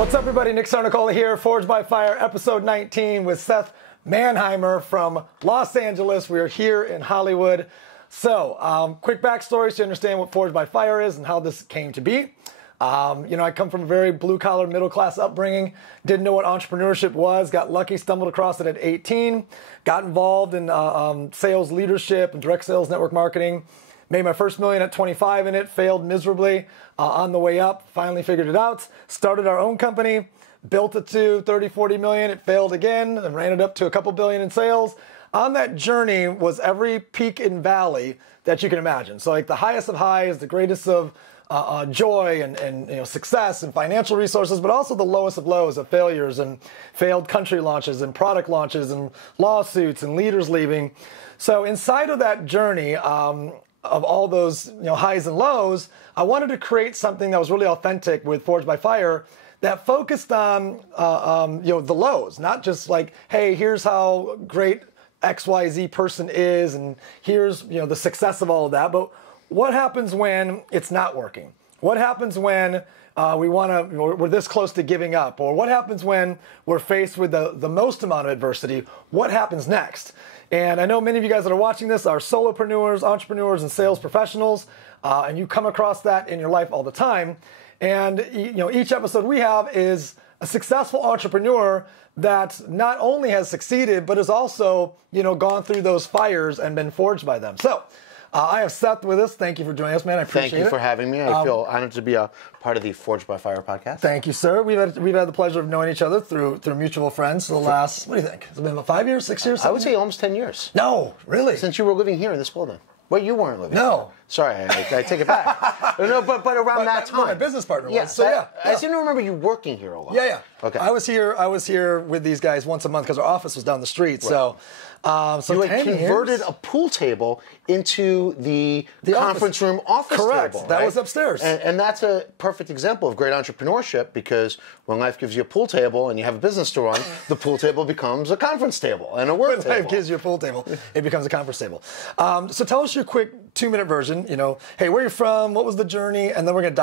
What's up, everybody? Nick Sarnicola here, Forged by Fire, episode 19 with Seth Manheimer from Los Angeles. We are here in Hollywood. So, quick backstory so you understand what Forged by Fire is and how this came to be. I come from a very blue-collar, middle-class upbringing. Didn't know what entrepreneurship was. Got lucky, stumbled across it at 18. Got involved in sales leadership and direct sales network marketing. Made my first million at 25 in it. Failed miserably on the way up. Finally figured it out. Started our own company. Built it to 30, 40 million. It failed again and ran it up to a couple billion in sales. On that journey was every peak and valley that you can imagine. So like the highest of highs, the greatest of joy and success and financial resources, but also the lowest of lows of failures and failed country launches and product launches and lawsuits and leaders leaving. So inside of that journey of all those highs and lows, I wanted to create something that was really authentic with Forged by Fire that focused on the lows, not just like, hey, here's how great XYZ person is and here's the success of all of that, but what happens when it's not working? What happens when we're this close to giving up? Or what happens when we're faced with the most amount of adversity? What happens next? And I know many of you guys that are watching this are solopreneurs, entrepreneurs, and sales professionals, and you come across that in your life all the time. And each episode we have is a successful entrepreneur that not only has succeeded, but has also gone through those fires and been forged by them. So I have Seth with us. Thank you for joining us, man. I appreciate it. Thank you for having me. I feel honored to be a part of the Forged by Fire podcast. Thank you, sir. We've had the pleasure of knowing each other through mutual friends for the last, what do you think? Has it been about 5 years, 6 years? I would say almost 10 years. No, really? Since you were living here in this building. Well, you weren't living No. here. Sorry, I take it back. No, but around that time. My business partner was. So yeah. I seem to remember you working here a lot. Yeah. Okay. I was here with these guys once a month because our office was down the street. Right. So you had converted a pool table into the conference room office Correct. table. That was upstairs. And that's a perfect example of great entrepreneurship because when life gives you a pool table and you have a business to run, the pool table becomes a conference table and a work table. When life gives you a pool table, it becomes a conference table. So tell us your quick 2-minute version. Hey, where are you from? What was the journey? And then we're gonna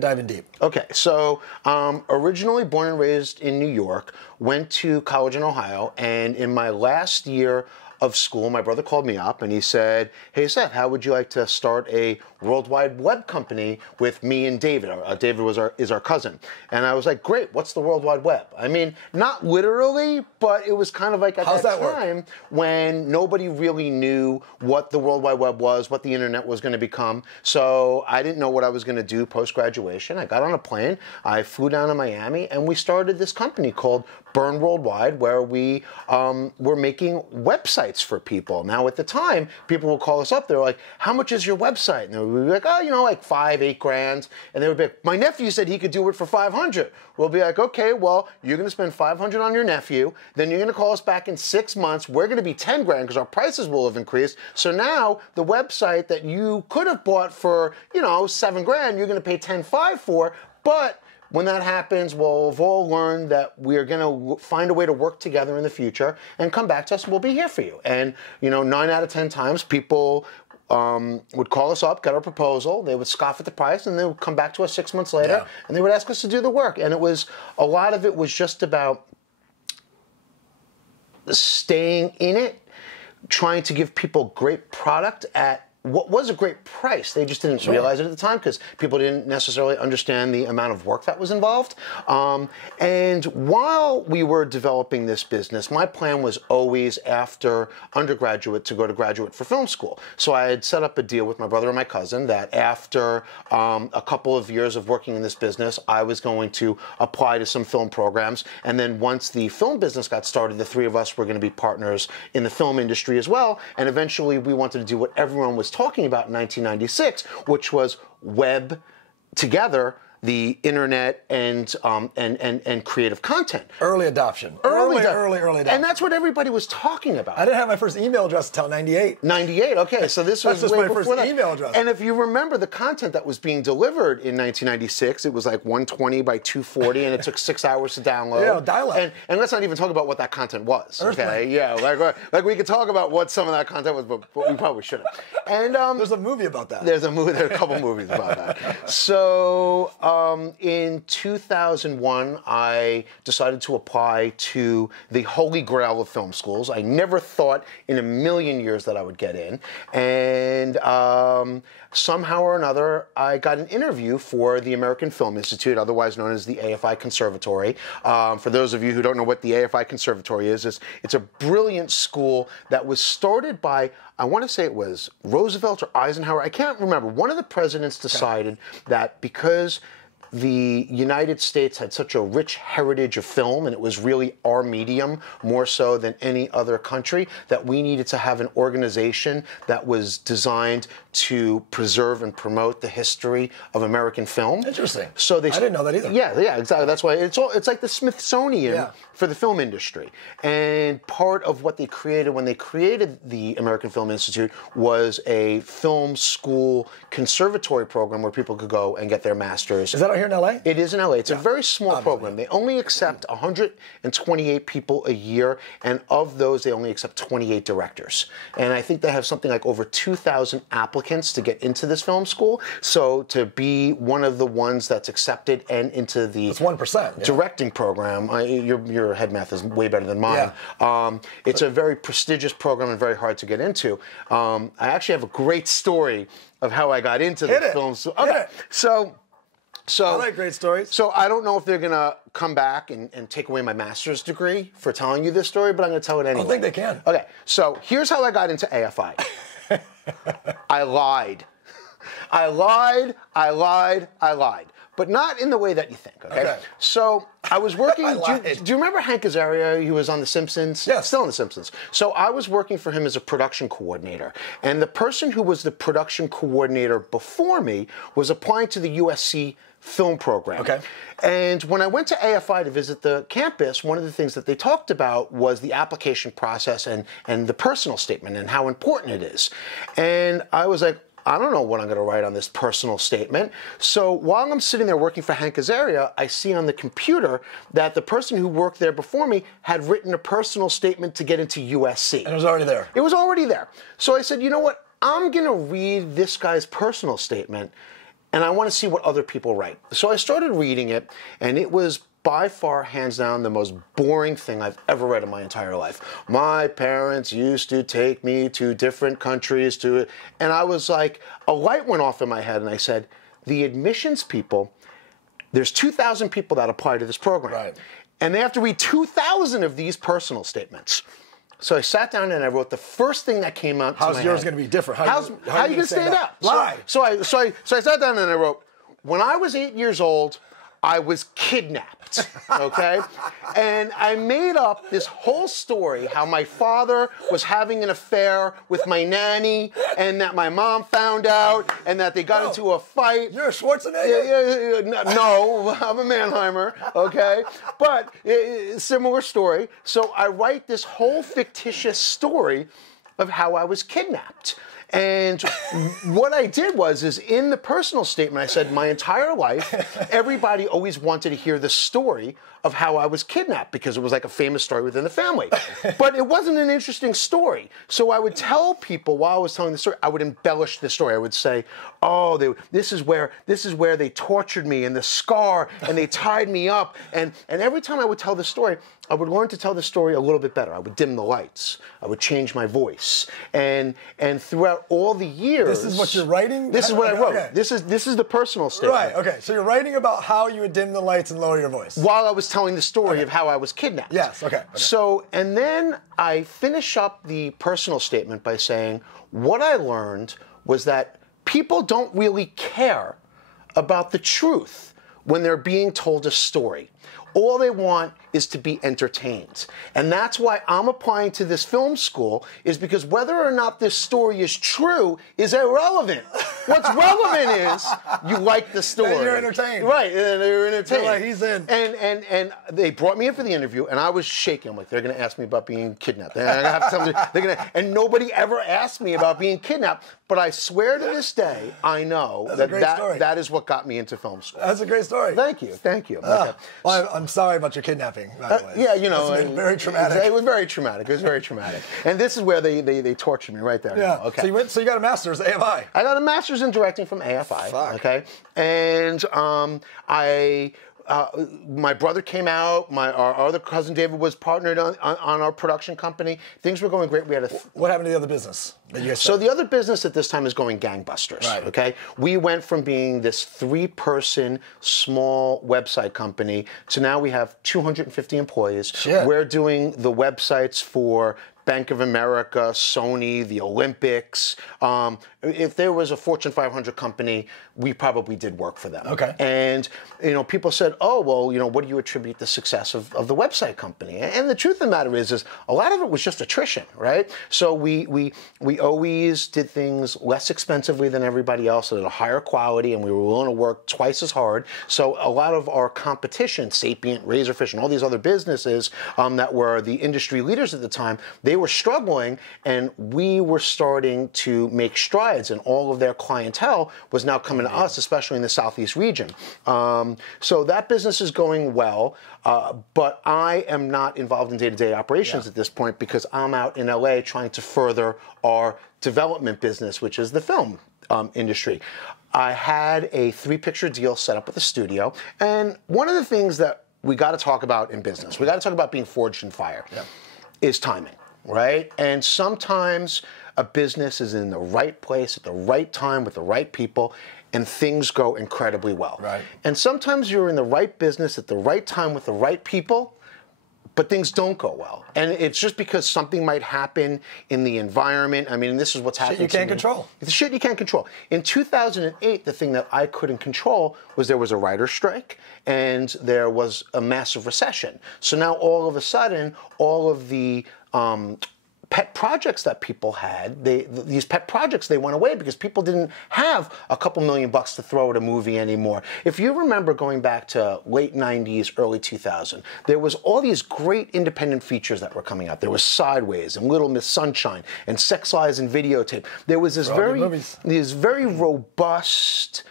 dive in deep. Okay, so originally born and raised in New York, went to college in Ohio, and in my last year of school, my brother called me up and he said, hey Seth, how would you like to start a World Wide Web company with me and David? David is our cousin. And I was like, great, what's the World Wide Web? I mean, not literally, but it was kind of like at that time when nobody really knew what the World Wide Web was, what the internet was going to become. So I didn't know what I was going to do post-graduation. I got on a plane, I flew down to Miami, and we started this company called Burn Worldwide, where we were making websites for people. Now, at the time, people would call us up. They were like, how much is your website? And we'd be like, oh, like $5-8 grand. And they would be like, my nephew said he could do it for $500. We'll be like, okay, well, you're going to spend $500 on your nephew. Then you're going to call us back in 6 months. We're going to be 10 grand because our prices will have increased. So now the website that you could have bought for, 7 grand, you're going to pay 10.5 for. But when that happens, we've all learned that we're going to find a way to work together in the future and come back to us and we'll be here for you. And, 9 out of 10 times people would call us up, get our proposal, they would scoff at the price, and they would come back to us 6 months later, and they would ask us to do the work. And a lot of it was just about staying in it, trying to give people great product at what was a great price. They just didn't realize it at the time because people didn't necessarily understand the amount of work that was involved. And while we were developing this business, my plan was always after undergraduate to go to graduate for film school. So I had set up a deal with my brother and my cousin that after a couple of years of working in this business, I was going to apply to some film programs. And then once the film business got started, the three of us were going to be partners in the film industry as well. And eventually we wanted to do what everyone was talking about in 1996, which was web together, the internet and creative content. Early adoption. Early adoption. And that's what everybody was talking about. I didn't have my first email address until 98. 98, okay. So this was just way my before first that. email address. And if you remember the content that was being delivered in 1996, it was like 120 by 240, and it took 6 hours to download. Yeah, dial-up. And let's not even talk about what that content was. Earthling. Okay, yeah, like we could talk about what some of that content was, but we probably shouldn't. And there's a movie about that. There are a couple movies about that. So In 2001, I decided to apply to the holy grail of film schools. I never thought in a million years that I would get in. And somehow or another, I got an interview for the American Film Institute, otherwise known as the AFI Conservatory. For those of you who don't know what the AFI Conservatory is, it's a brilliant school that was started by, I want to say it was Roosevelt or Eisenhower. I can't remember. One of the presidents decided that because the United States had such a rich heritage of film, and it was really our medium more so than any other country, that we needed to have an organization that was designed to preserve and promote the history of American film. Interesting. So I didn't know that either. Yeah, exactly. That's why it's like the Smithsonian for the film industry. And part of what they created when they created the American Film Institute was a film school conservatory program where people could go and get their master's. Is that out here in LA? It is in LA. It's a very small program. They only accept 128 people a year, and of those, they only accept 28 directors. And I think they have something like over 2,000 applicants to get into this film school. So to be one of the ones that's accepted and into the That's 1%, directing program, your head math is way better than mine. Yeah. It's a very prestigious program and very hard to get into. I actually have a great story of how I got into the film school. Okay, so I like great stories. So I don't know if they're going to come back and take away my master's degree for telling you this story, but I'm going to tell it anyway. I think they can. Okay, so here's how I got into AFI. I lied. I lied. But not in the way that you think, okay? So I was working, do you remember Hank Azaria? He was on The Simpsons? Yes. Still on The Simpsons. So I was working for him as a production coordinator. And the person who was the production coordinator before me was applying to the USC film program. Okay. And when I went to AFI to visit the campus, one of the things that they talked about was the application process and the personal statement and how important it is. And I was like, I don't know what I'm going to write on this personal statement. So while I'm sitting there working for Hank Azaria, I see on the computer that the person who worked there before me had written a personal statement to get into USC. And it was already there. It was already there. So I said, you know what? I'm going to read this guy's personal statement, and I want to see what other people write. So I started reading it, and it was by far, hands down, the most boring thing I've ever read in my entire life. My parents used to take me to different countries and I was like, a light went off in my head, and I said, the admissions people, there's 2,000 people that apply to this program. Right. And they have to read 2,000 of these personal statements. So I sat down and I wrote the first thing that came out to my head. How's yours going to be different? How are you going to stand out? Lie. So I sat down and I wrote, when I was 8 years old, I was kidnapped, okay? And I made up this whole story, how my father was having an affair with my nanny, and that my mom found out, and that they got into a fight. You're a Schwarzenegger? No, I'm a Manheimer, okay? But similar story. So I write this whole fictitious story of how I was kidnapped. And what I did is in the personal statement, I said, my entire life, everybody always wanted to hear the story of how I was kidnapped because it was like a famous story within the family. But it wasn't an interesting story. So I would tell people while I was telling the story, I would embellish the story. I would say, oh, this is where they tortured me, and the scar, and they tied me up. And every time I would tell the story, I would learn to tell the story a little bit better. I would dim the lights. I would change my voice. And throughout all the years... This is what you're writing? This is what I wrote. Okay. This is the personal statement. Right, okay. So you're writing about how you would dim the lights and lower your voice. While I was telling the story of how I was kidnapped. Yes, okay. So, and then I finish up the personal statement by saying, what I learned was that people don't really care about the truth when they're being told a story. All they want is to be entertained. And that's why I'm applying to this film school, is because whether or not this story is true is irrelevant. What's relevant is you like the story. And you're entertained. Right, and you're entertained. You're like, he's in. And they brought me in for the interview, and I was shaking. I'm like, they're going to ask me about being kidnapped. And nobody ever asked me about being kidnapped. But I swear to this day, I know that is what got me into film school. That's a great story. Thank you. Well, I'm sorry about your kidnapping, by the way. Yeah, you know. It's very traumatic. It was very traumatic. And this is where they tortured me right there. Yeah. Okay. So you got a master's at AFI. I got a master's in directing from AFI. Fuck. Okay. And my brother came out. Our other cousin David was partnered on our production company. Things were going great. We had What happened to the other business that you guys So started? the other business at this time is going gangbusters. Right. Okay. We went from being this 3-person small website company to now we have 250 employees. Shit. We're doing the websites for Bank of America, Sony, the Olympics. If there was a Fortune 500 company, we probably did work for them. Okay. And, people said, oh, well, what do you attribute the success of the website company? And the truth of the matter is a lot of it was just attrition, right? So we always did things less expensively than everybody else at a higher quality, and we were willing to work twice as hard. So a lot of our competition, Sapient, Razorfish, and all these other businesses that were the industry leaders at the time, they were struggling, and we were starting to make strides, and all of their clientele was now coming to us, especially in the Southeast region. So that business is going well, but I am not involved in day-to-day operations at this point because I'm out in LA trying to further our development business, which is the film industry. I had a 3-picture deal set up with a studio, and one of the things that we got to talk about in business, we got to talk about being forged in fire, is timing. Right? And sometimes a business is in the right place at the right time with the right people, and things go incredibly well. Right. And sometimes you're in the right business at the right time with the right people, but things don't go well. And it's just because something might happen in the environment. I mean, this is what's happening. Shit you can't control. The shit you can't control. In 2008, the thing that I couldn't control was there was a writer's strike and there was a massive recession. So now all of a sudden, all of the pet projects that people had, these pet projects, they went away because people didn't have a couple $1 million to throw at a movie anymore. If you remember going back to late 90s, early 2000, there was all these great independent features that were coming out. There was Sideways and Little Miss Sunshine and Sex, Lies, and Videotape. There was this very robust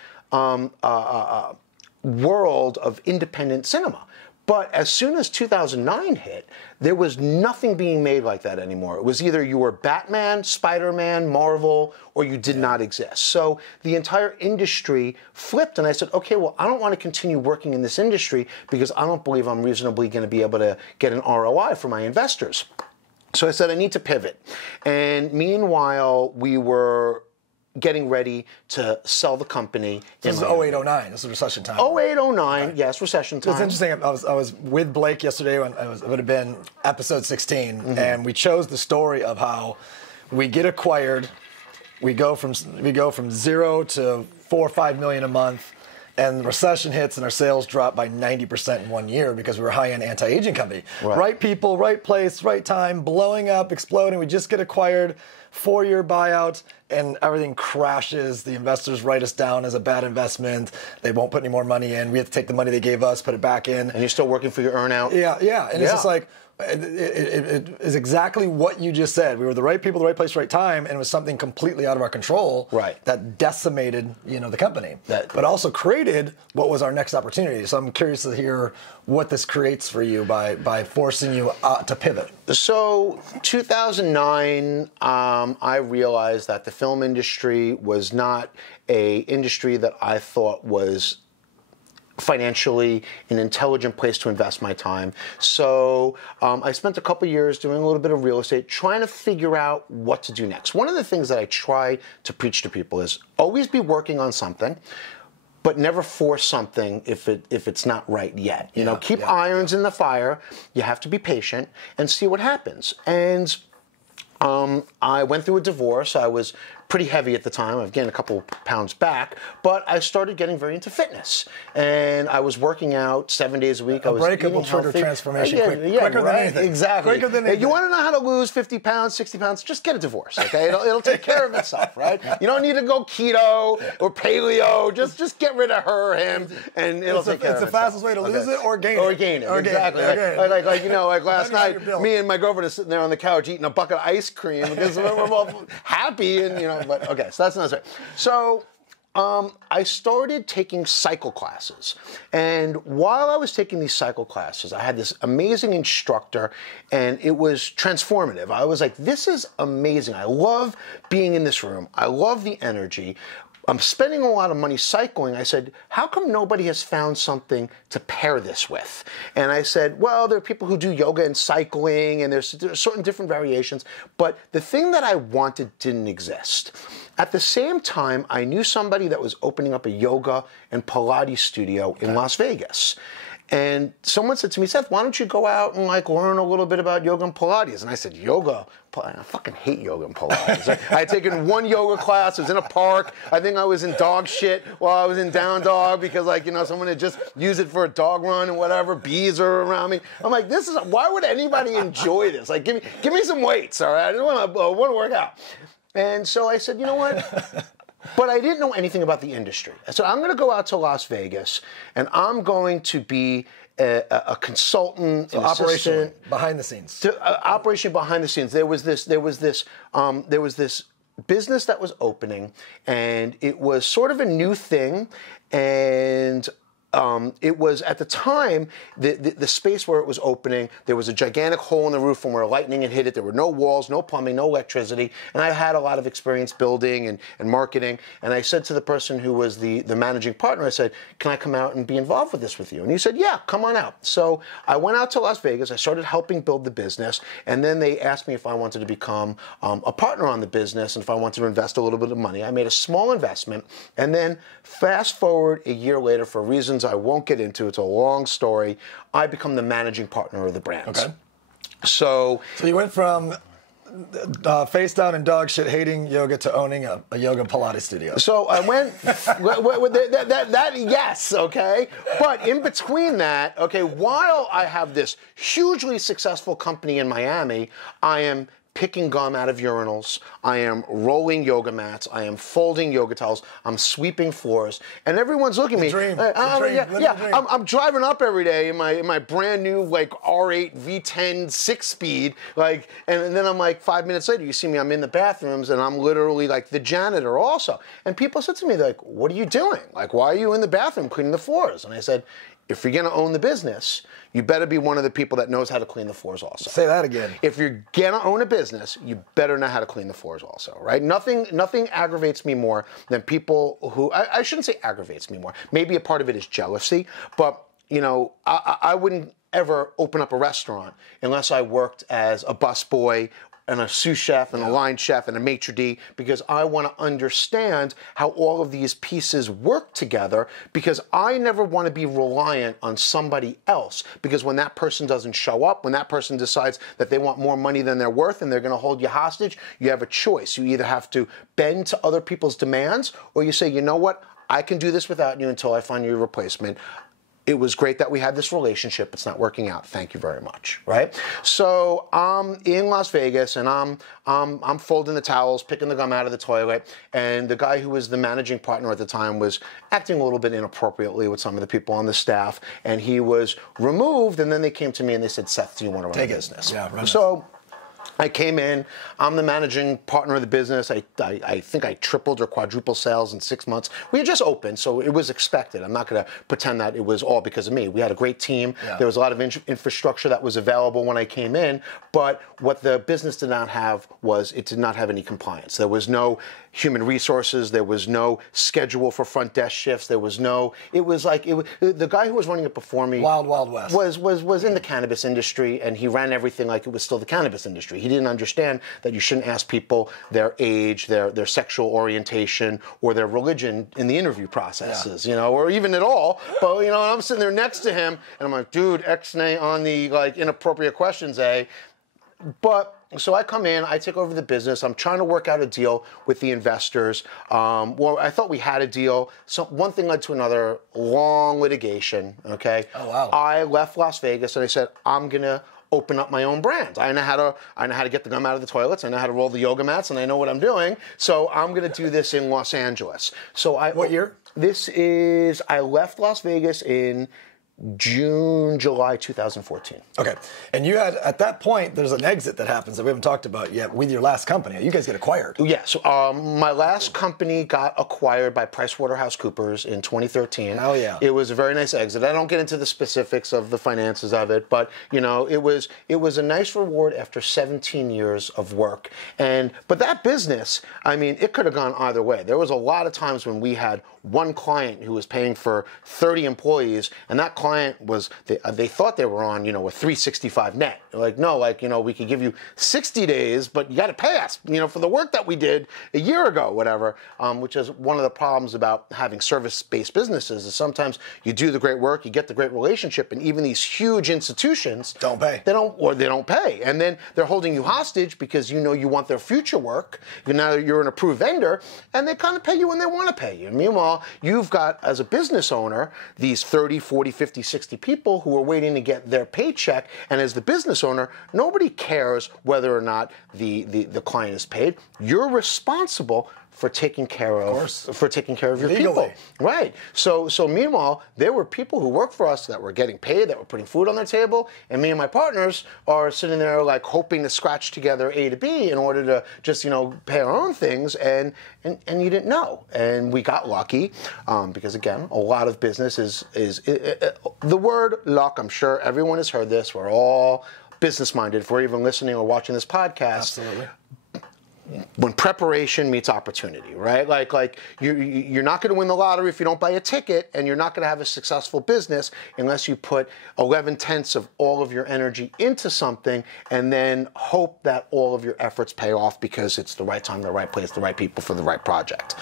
world of independent cinema. But as soon as 2009 hit, there was nothing being made like that anymore. It was either you were Batman, Spider-Man, Marvel, or you did not exist. So the entire industry flipped, and I said, okay, well, I don't want to continue working in this industry because I don't believe I'm reasonably going to be able to get an ROI for my investors. So I said, I need to pivot. And meanwhile, we were getting ready to sell the company. This is 08, 09. This is recession time. 08, 09, yes, recession time. It's interesting. I was with Blake yesterday when it would have been episode 16, and we chose the story of how we get acquired, we go from 0 to 4 or 5 million a month, and the recession hits and our sales drop by 90% in 1 year because we were a high-end anti-aging company. Right people, right place, right time, blowing up, exploding. We just get acquired, 4-year buyout, and everything crashes. The investors write us down as a bad investment. They won't put any more money in. We have to take the money they gave us, put it back in. And you're still working for your earnout? Yeah. And it's just like, it is exactly what you just said. We were the right people, the right place, right time, and it was something completely out of our control that decimated, the company, but also created what was our next opportunity. So I'm curious to hear what this creates for you by forcing you to pivot. So 2009, I realized that the film industry was not an industry that I thought was financially an intelligent place to invest my time. So I spent a couple years doing a little bit of real estate, trying to figure out what to do next. One of the things that I try to preach to people is always be working on something, but never force something if it's not right yet. Keep irons in the fire. You have to be patient and see what happens. And I went through a divorce. I was pretty heavy at the time. I've gained a couple pounds back, but I started getting very into fitness. And I was working out 7 days a week. I was breakable trigger transformation. Quicker than anything. Exactly. Quicker than anything. You want to know how to lose 50 pounds, 60 pounds? Just get a divorce, okay? It'll take care of itself, right? You don't need to go keto or paleo. Just get rid of her or him, and it'll take care of itself. It's the fastest way to lose it or gain it. Or gain it, exactly. Like last night, me and my girlfriend are sitting there on the couch eating a bucket of ice cream because we're both happy and, but okay, so that's another story. So I started taking cycle classes. And while I was taking these cycle classes, I had this amazing instructor, and it was transformative. I was like, this is amazing. I love being in this room. I love the energy. I'm spending a lot of money cycling. I said, how come nobody has found something to pair this with? And I said, well, there are people who do yoga and cycling, and there's certain different variations, but the thing that I wanted didn't exist. At the same time, I knew somebody that was opening up a yoga and Pilates studio in Las Vegas. And someone said to me, Seth, why don't you go out and like learn a little bit about yoga and Pilates? And I said, yoga? I fucking hate yoga and Pilates. I had taken one yoga class. It was in a park. I think I was in dog shit while I was in down dog because, like, you know, someone had just used it for a dog run and whatever. Bees are around me. I'm like, why would anybody enjoy this? Like, give me some weights, all right? I just want to work out. And so I said, you know what? But I didn't know anything about the industry. So I'm going to go out to Las Vegas, and I'm going to be a consultant, an assistant, behind the scenes. Operation behind the scenes. There was this business that was opening, and it was sort of a new thing, and it was, at the time, the space where it was opening, there was a gigantic hole in the roof from where lightning had hit it. There were no walls, no plumbing, no electricity. And I had a lot of experience building and marketing. And I said to the person who was the managing partner, I said, can I come out and be involved with this with you? And he said, yeah, come on out. So I went out to Las Vegas. I started helping build the business. And then they asked me if I wanted to become a partner on the business and if I wanted to invest a little bit of money. I made a small investment. And then fast forward a year later, for reasons I won't get into, it's a long story, I become the managing partner of the brand. Okay. So you went from face down and dog shit hating yoga to owning a yoga Pilates studio. So I went, yes, okay? But in between that, okay, while I have this hugely successful company in Miami, I am picking gum out of urinals, I am rolling yoga mats, I am folding yoga towels, I'm sweeping floors, and everyone's looking at me. I'm driving up every day in my brand new like R8 V10 6-speed, like, and then I'm like 5 minutes later, you see me, I'm in the bathrooms, and I'm literally like the janitor also. And people said to me, like, what are you doing? Like, why are you in the bathroom cleaning the floors? And I said, if you're gonna own the business, you better be one of the people that knows how to clean the floors also. Say that again. If you're gonna own a business, you better know how to clean the floors also, right? Nothing aggravates me more than people who, I shouldn't say aggravates me more. Maybe a part of it is jealousy, but you know, I wouldn't ever open up a restaurant unless I worked as a busboy and a sous chef and a line chef and a maitre d', because I want to understand how all of these pieces work together, because I never want to be reliant on somebody else, because when that person doesn't show up, when that person decides that they want more money than they're worth and they're going to hold you hostage, you have a choice. You either have to bend to other people's demands, or you say, you know what, I can do this without you until I find you a replacement. It was great that we had this relationship. It's not working out. Thank you very much, right? So I'm in Las Vegas, and I'm folding the towels, picking the gum out of the toilet, and the guy who was the managing partner at the time was acting a little bit inappropriately with some of the people on the staff, and he was removed. And then they came to me and they said, Seth, do you want to run a business? Yeah, run it. So I came in, I'm the managing partner of the business. I think I tripled or quadrupled sales in 6 months. We had just opened, so it was expected. I'm not going to pretend that it was all because of me. We had a great team. Yeah. There was a lot of infrastructure that was available when I came in, but what the business did not have was it did not have any compliance. There was no human resources. There was no schedule for front desk shifts. There was no, it was like, the guy who was running it before me Wild West was in the cannabis industry, and he ran everything like it was still the cannabis industry. He didn't understand that you shouldn't ask people their age, their sexual orientation, or their religion in the interview processes, you know, or even at all. But, you know, I'm sitting there next to him, and I'm like, dude, X-nay on the, like, inappropriate questions, eh? But, so I come in, I take over the business. I'm trying to work out a deal with the investors. Well, I thought we had a deal. So one thing led to another, long litigation, okay? Oh, wow. I left Las Vegas, and I said, I'm going to open up my own brand. I know how to get the gum out of the toilets. I know how to roll the yoga mats, and I know what I'm doing. So I'm going to do this in Los Angeles. So what year? This is, I left Las Vegas in June, July 2014. Okay. And you had, at that point, there's an exit that happens that we haven't talked about yet with your last company. You guys get acquired. Yeah, so my last company got acquired by PricewaterhouseCoopers in 2013. Oh, yeah. It was a very nice exit. I don't get into the specifics of the finances of it, but, you know, it was a nice reward after 17 years of work. But that business, I mean, it could have gone either way. There was a lot of times when we had one client who was paying for 30 employees, and that client was, they thought they were on, you know, a 365 net. They're like, no, like, you know, we could give you 60 days, but you got to pay us, you know, for the work that we did a year ago, whatever, which is one of the problems about having service-based businesses is sometimes you do the great work, you get the great relationship, and even these huge institutions don't pay. They don't pay. And then they're holding you hostage because you know you want their future work. Now you're an approved vendor, and they kind of pay you when they want to pay you. And meanwhile, you've got, as a business owner, these 30, 40, 50, 60 people who are waiting to get their paycheck. And as the business owner, nobody cares whether or not the client is paid. You're responsible for taking care of your Legally. people. Right. So meanwhile, there were people who worked for us that were getting paid, that were putting food on their table, and me and my partners are sitting there like hoping to scratch together A to B in order to just, you know, pay our own things, and you didn't know. And we got lucky because, again, a lot of business is the word luck. I'm sure everyone has heard this. We're all business-minded. If we're even listening or watching this podcast. Absolutely. When preparation meets opportunity, right? Like you're not going to win the lottery if you don't buy a ticket, and you're not going to have a successful business unless you put 11/10 of all of your energy into something and then hope that all of your efforts pay off because it's the right time, the right place, the right people for the right project.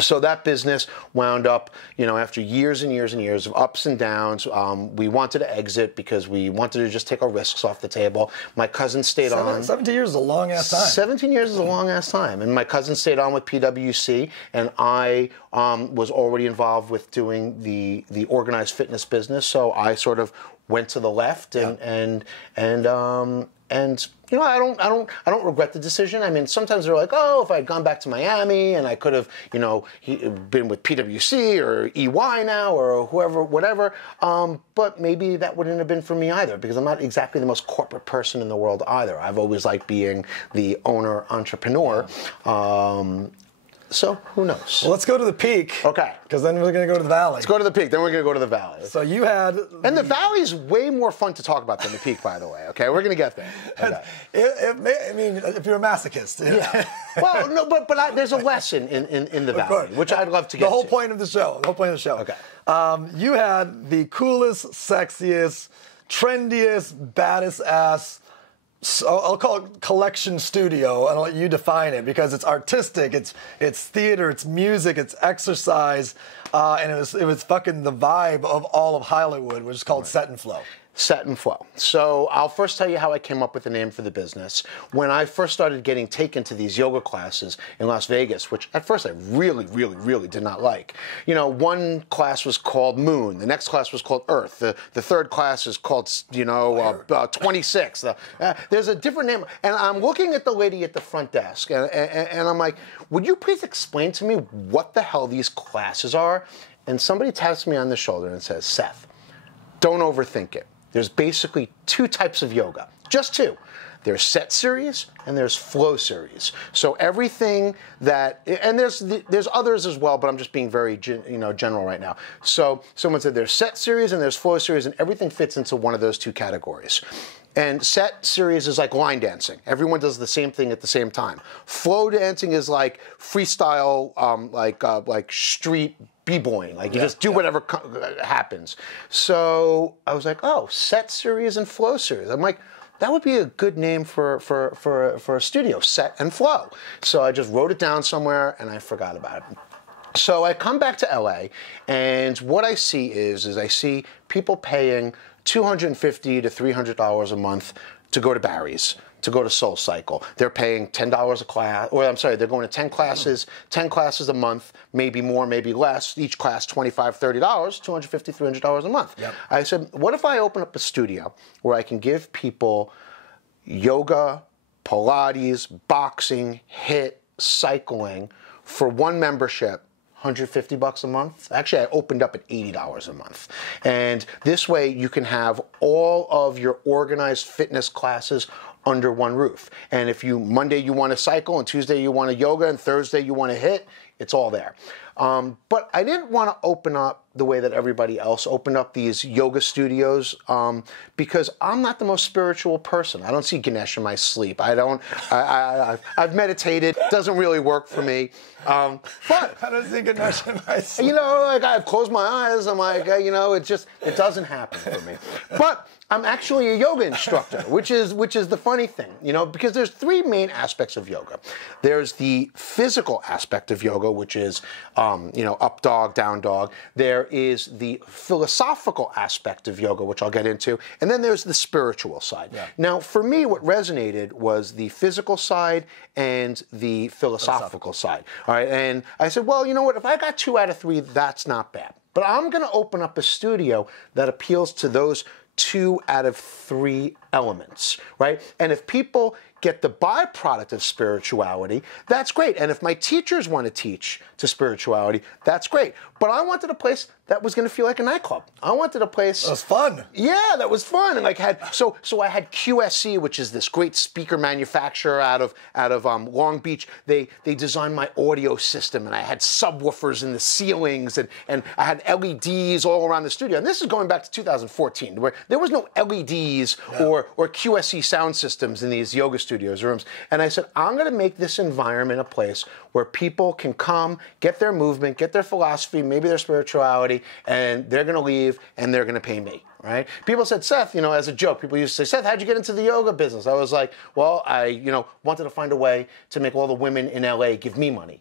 So that business wound up, you know, after years and years and years of ups and downs. We wanted to exit because we wanted to just take our risks off the table. My cousin stayed on. 17 years is a long-ass time. 17 years is a long-ass time. And my cousin stayed on with PwC, and I was already involved with doing the organized fitness business. So I sort of went to the left, and you know, I don't regret the decision. I mean, sometimes they're like, oh, if I had gone back to Miami and I could have, you know, been with PwC or EY now or whoever, whatever. But maybe that wouldn't have been for me either, because I'm not exactly the most corporate person in the world either. I've always liked being the owner entrepreneur. So who knows? Well, let's go to the peak. Okay. Because then we're going to go to the valley. Let's go to the peak. Then we're going to go to the valley. So you had... And the valley is way more fun to talk about than the peak, by the way. Okay, we're going to get there. Okay. I mean, if you're a masochist. Yeah. Well, no, but there's a lesson in the valley, which I'd love to get to. The whole point of the show. Okay. You had the coolest, sexiest, trendiest, baddest ass... So I'll call it collection studio, and I'll let you define it, because it's artistic, it's theater, it's music, it's exercise, and it was fucking the vibe of all of Hollywood, which is called Set and Flow. Set and Flow. So I'll first tell you how I came up with the name for the business. When I first started getting taken to these yoga classes in Las Vegas, which at first I really, really, really did not like. You know, one class was called Moon. The next class was called Earth. The third class is called, you know, 26. There's a different name. And I'm looking at the lady at the front desk, and I'm like, would you please explain to me what the hell these classes are? And somebody taps me on the shoulder and says, Seth, don't overthink it. There's basically two types of yoga, just two. There's set series and there's flow series. So everything that, and there's others as well, but I'm just being very general right now. So someone said there's set series and there's flow series, and everything fits into one of those two categories. And set series is like line dancing. Everyone does the same thing at the same time. Flow dancing is like freestyle, like street b-boying. Like you just do whatever happens. So I was like, oh, set series and flow series. I'm like, that would be a good name for a studio, Set and Flow. So I just wrote it down somewhere and I forgot about it. So I come back to LA, and what I see is I see people paying $250 to $300 a month to go to Barry's, to go to Soul Cycle. They're paying $10 a class, or I'm sorry, they're going to 10 classes a month, maybe more, maybe less. Each class $25, $30, $250, $300 a month. Yep. I said, what if I open up a studio where I can give people yoga, Pilates, boxing, HIIT, cycling for one membership, $150 a month. Actually, I opened up at $80 a month. And this way you can have all of your organized fitness classes under one roof. And if Monday you want to cycle, and Tuesday you want to yoga, and Thursday you want to hit, it's all there. But I didn't want to open up the way that everybody else opened up these yoga studios because I'm not the most spiritual person. I don't see Ganesh in my sleep. I've meditated. It doesn't really work for me. But I don't see Ganesh in my sleep. You know, like I've closed my eyes. I'm like, you know, it doesn't happen for me. But I'm actually a yoga instructor, which is the funny thing, you know, because there's three main aspects of yoga. There's the physical aspect of yoga, which is, you know, up dog, down dog. There is the philosophical aspect of yoga, which I'll get into, and then there's the spiritual side. Yeah. Now, for me, what resonated was the physical side and the philosophical side. All right, and I said, well, you know what? If I got 2 out of 3, that's not bad. But I'm going to open up a studio that appeals to those 2 out of 3 elements, right? And if people get the byproduct of spirituality, that's great. And if my teachers want to teach to spirituality, that's great. But I wanted a place that was going to feel like a nightclub. I wanted a place... That was fun. Yeah, that was fun. And like so I had QSC, which is this great speaker manufacturer out of Long Beach. They designed my audio system, and I had subwoofers in the ceilings, and I had LEDs all around the studio. And this is going back to 2014, where there was no LEDs or QSC sound systems in these yoga studios rooms. And I said, I'm going to make this environment a place where people can come, get their movement, get their philosophy, maybe their spirituality, and they're going to leave and they're going to pay me, right? People said, Seth, you know, as a joke, people used to say, Seth, how'd you get into the yoga business? I was like, well, I, you know, wanted to find a way to make all the women in LA give me money.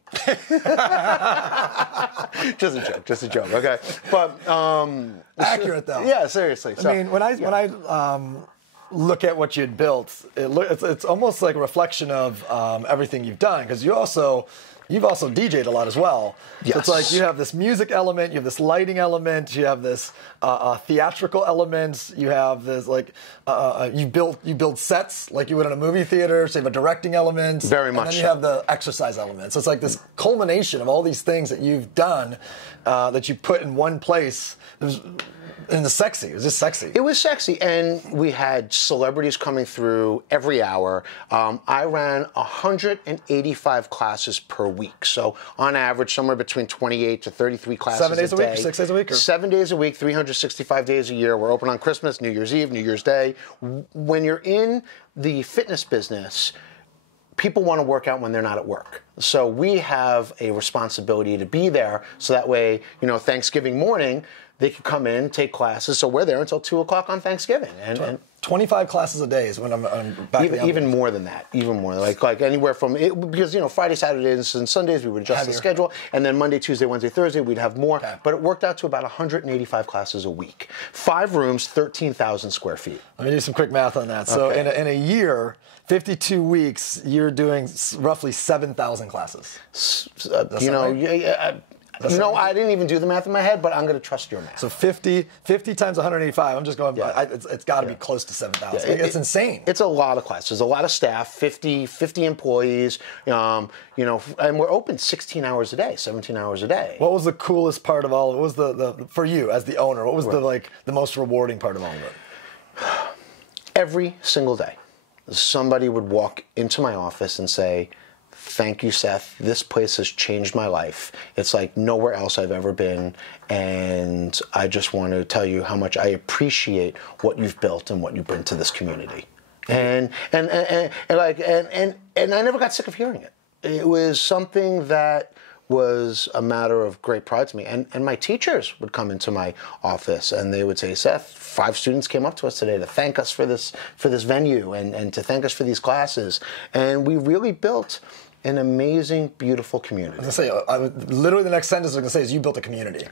Just a joke, okay? But accurate though. Yeah, seriously. I mean, when I look at what you'd built, it's almost like a reflection of everything you've done, because you've also DJ'd a lot as well. Yes. So it's like you have this music element, you have this lighting element, you have this theatrical element, you have this like you build sets like you would in a movie theater. So you have a directing element, very much, and then you have the exercise element. So it's like this culmination of all these things that you've done that you put in one place. And it's sexy. It was just sexy. It was sexy, and we had celebrities coming through every hour. I ran 185 classes per week, so on average, somewhere between 28 to 33 classes 7 days a week, 6 days a week? Or? 7 days a week, 365 days a year. We're open on Christmas, New Year's Eve, New Year's Day. When you're in the fitness business, people want to work out when they're not at work. So we have a responsibility to be there, so that way, you know, Thanksgiving morning, they can come in, take classes. So we're there until 2 o'clock on Thanksgiving. And 25 classes a day is when I'm back. Even more than that. Even more. Like anywhere from, because, you know, Friday, Saturdays, and Sundays, we would adjust the schedule. And then Monday, Tuesday, Wednesday, Thursday, we'd have more. Okay. But it worked out to about 185 classes a week. 5 rooms, 13,000 square feet. Let me do some quick math on that. So in a year, 52 weeks, you're doing roughly 7,000 classes. You know, You know, I didn't even do the math in my head, but I'm going to trust your math. So 50 times 185. I'm just going. Yeah. It's got to be close to 7,000. Yeah, it's insane. It's a lot of classes, a lot of staff, 50 employees. You know, and we're open 16 hours a day, 17 hours a day. What was the coolest part of all? What was the for you as the owner? What was the most rewarding part of all of it? Every single day, somebody would walk into my office and say, "Thank you, Seth. This place has changed my life. It's like nowhere else I've ever been, and I just want to tell you how much I appreciate what you've built and what you bring to this community." And I never got sick of hearing it. It was something that was a matter of great pride to me. And my teachers would come into my office and they would say, "Seth, 5 students came up to us today to thank us for this venue and to thank us for these classes." And we really built an amazing, beautiful community. I was going to say, literally the next sentence I was going to say is you built a community.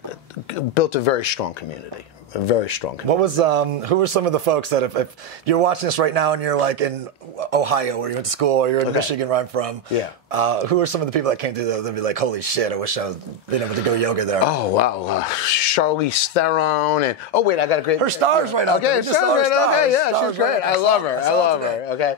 Built a very strong community. A very strong community. What was, who were some of the folks that if you're watching this right now and you're like in Ohio where you went to school or you're in Michigan where I'm from, who are some of the people that came through that'd be like, "Holy shit, I wish I was been able to go yoga there"? Oh, wow. Charlize Theron and, oh, wait, I got a great... Her star's right now. Okay, she's great. I love her. Okay.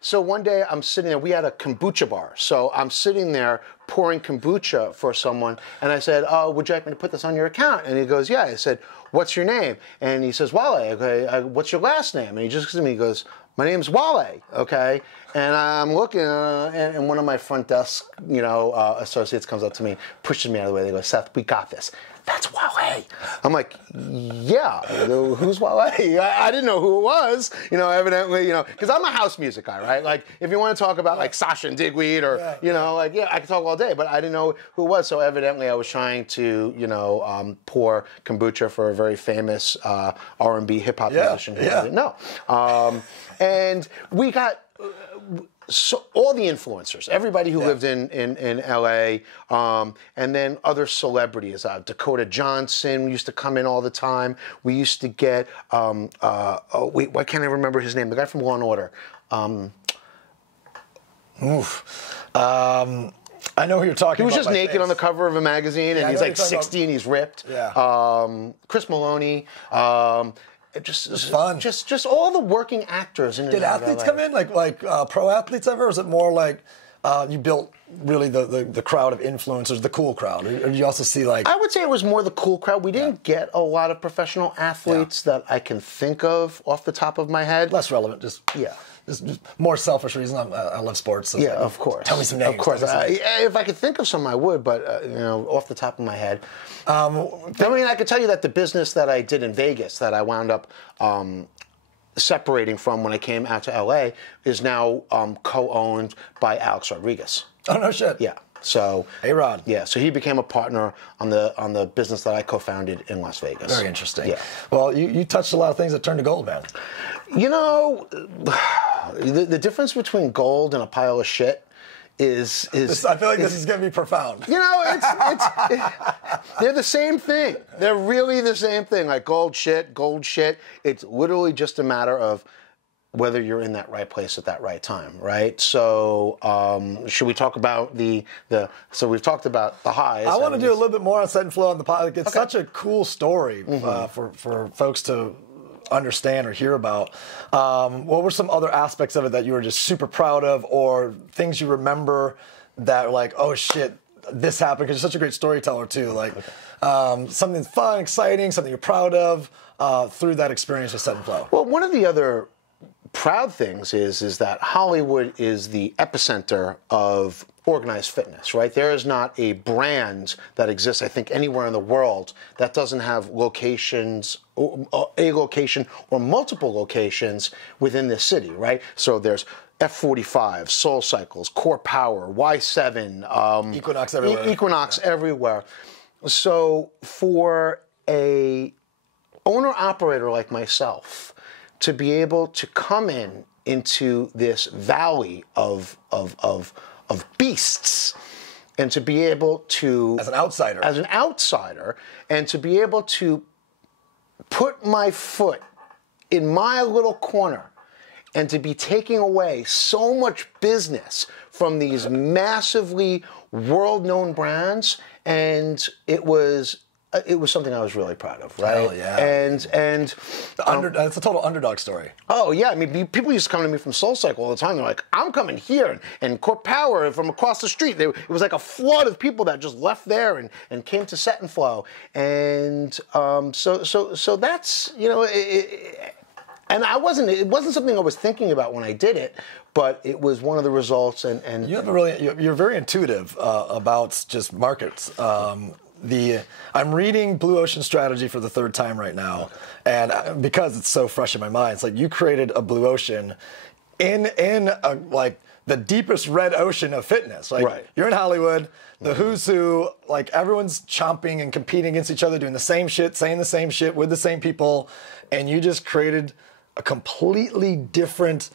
So one day I'm sitting there. We had a kombucha bar. So I'm sitting there pouring kombucha for someone, and I said, "Oh, would you like me to put this on your account?" And he goes, "Yeah." I said, "What's your name?" And he says, "Wale." Okay, what's your last name? And he just looks at me, he goes, "My name's Wale." Okay, and I'm looking, and one of my front desk, associates comes up to me, pushes me out of the way. They go, "Seth, we got this. That's Wale." I'm like, "Yeah, who's Wale?" I didn't know who it was, evidently, because I'm a house music guy, right? Like, if you want to talk about like Sasha and Digweed or, I could talk all day, but I didn't know who it was. So evidently I was trying to, pour kombucha for a very famous R&B hip hop musician who I didn't know. And we got... So all the influencers, everybody who lived in LA, and then other celebrities. Dakota Johnson used to come in all the time. We used to get, why can't I remember his name? The guy from Law and Order. I know who you're talking about. He was just naked on the cover of a magazine, and he's like 60 and he's ripped. Yeah. Chris Maloney. It's fun. Just all the working actors. Did athletes come in, like pro athletes ever? Or is it more like you built really the crowd of influencers, the cool crowd? Or do you also see like... I would say it was more the cool crowd. We didn't get a lot of professional athletes that I can think of off the top of my head. Less relevant, just more selfish reason. I love sports. So of course. Tell me some names. Of course. If I could think of some, I would, but off the top of my head. I could tell you that the business that I did in Vegas that I wound up separating from when I came out to LA is now co-owned by Alex Rodriguez. Oh, no shit. Yeah. So A-Rod. Yeah. So he became a partner on the business that I co-founded in Las Vegas. Very interesting. Yeah. Well, you touched a lot of things that turned to gold, man. The difference between gold and a pile of shit is I feel like this is going to be profound. They're the same thing. They're really the same thing. Like gold shit. It's literally just a matter of whether you're in that right place at that right time, right? So, should we talk about so we've talked about the highs. I want to do a little bit more on Set and Flow on the pod. It's such a cool story for folks to understand or hear about. What were some other aspects of it that you were just super proud of, or things you remember that are like, oh shit, this happened? Because you're such a great storyteller too. Like something fun, exciting, something you're proud of through that experience with Set and Flow. Well, one of the other proud things is that Hollywood is the epicenter of organized fitness, right? There is not a brand that exists, I think, anywhere in the world that doesn't have locations, a location or multiple locations within the city, right? So there's F45, Soul Cycles, Core Power, Y7, Equinox everywhere. Equinox everywhere. So for a owner-operator like myself to be able to come into this valley of beasts, and to be able to... As an outsider. And to be able to put my foot in my little corner and to be taking away so much business from these massively world-known brands, and it was something I was really proud of, right? Hell yeah. And it's a total underdog story. Oh yeah, I mean, people used to come to me from Soul Cycle all the time. They're like, "I'm coming here," and Core Power from across the street. It was like a flood of people that just left there and came to Set and Flow, and so that's and it wasn't something I was thinking about when I did it, but it was one of the results. And you're very intuitive about just markets. I'm reading Blue Ocean Strategy for the third time right now, and because it's so fresh in my mind, it's like you created a blue ocean in like the deepest red ocean of fitness. Like right. You're in Hollywood, the who's who, like everyone's chomping and competing against each other, doing the same shit, saying the same shit with the same people, and you just created a completely different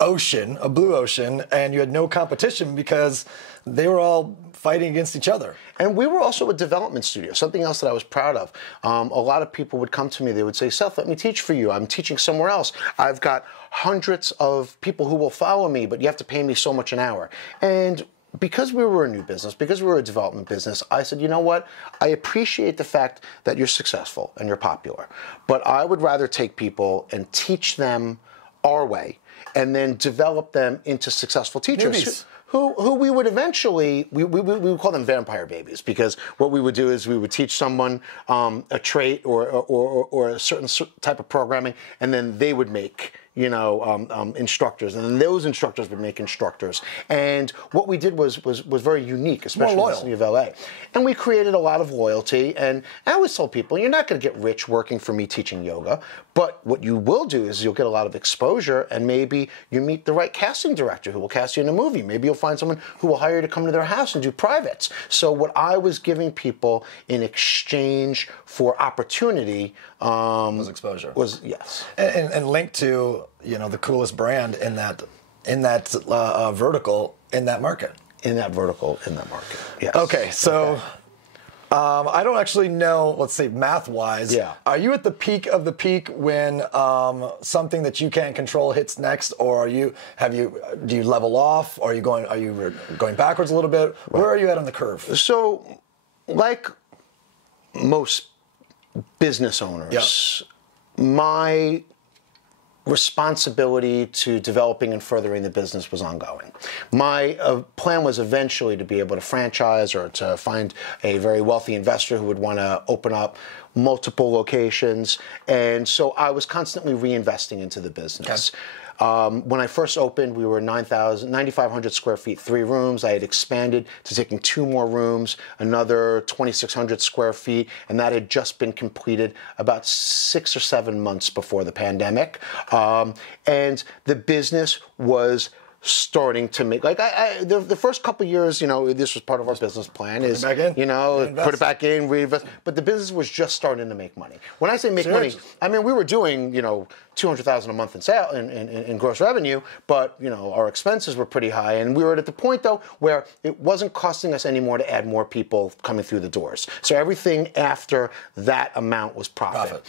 ocean, a blue ocean, and you had no competition because they were all fighting against each other. And we were also a development studio, something else that I was proud of. A lot of people would come to me, they would say, "Seth, let me teach for you. I'm teaching somewhere else. I've got hundreds of people who will follow me, but you have to pay me so much an hour." And because we were a new business, because we were a development business, I said, you know what? I appreciate the fact that you're successful and you're popular, but I would rather take people and teach them our way and then develop them into successful teachers. Newbies. who we would eventually, we would call them vampire babies, because what we would do is we would teach someone a trait or a certain type of programming, and then they would make instructors, and then those instructors would make instructors. And what we did was very unique, especially in the city of LA. And we created a lot of loyalty. And I always tell people, you're not going to get rich working for me teaching yoga, but what you will do is you'll get a lot of exposure, and maybe you meet the right casting director who will cast you in a movie. Maybe you'll find someone who will hire you to come to their house and do privates. So what I was giving people in exchange for opportunity was exposure. Yes. And linked to the coolest brand in that vertical in that market. In that vertical, in that market. Yes. Okay, so okay. I don't actually know, let's say math-wise. Yeah. Are you at the peak of the peak when something that you can't control hits next, or do you level off? Are you going backwards a little bit? Right. Where are you at on the curve? So, like most business owners, my responsibility to developing and furthering the business was ongoing. My plan was eventually to be able to franchise or to find a very wealthy investor who would want to open up multiple locations. And so I was constantly reinvesting into the business. Okay. When I first opened, we were 9,500 square feet, 3 rooms. I had expanded to taking 2 more rooms, another 2,600 square feet, and that had just been completed about 6 or 7 months before the pandemic. And the business was starting to make, the first couple of years, this was part of our business plan, is, put it back in, reinvest. But the business was just starting to make money. When I say make money, I mean, we were doing, $200,000 a month in gross revenue, but, our expenses were pretty high. And we were at the point, though, where it wasn't costing us anymore to add more people coming through the doors. So everything after that amount was profit.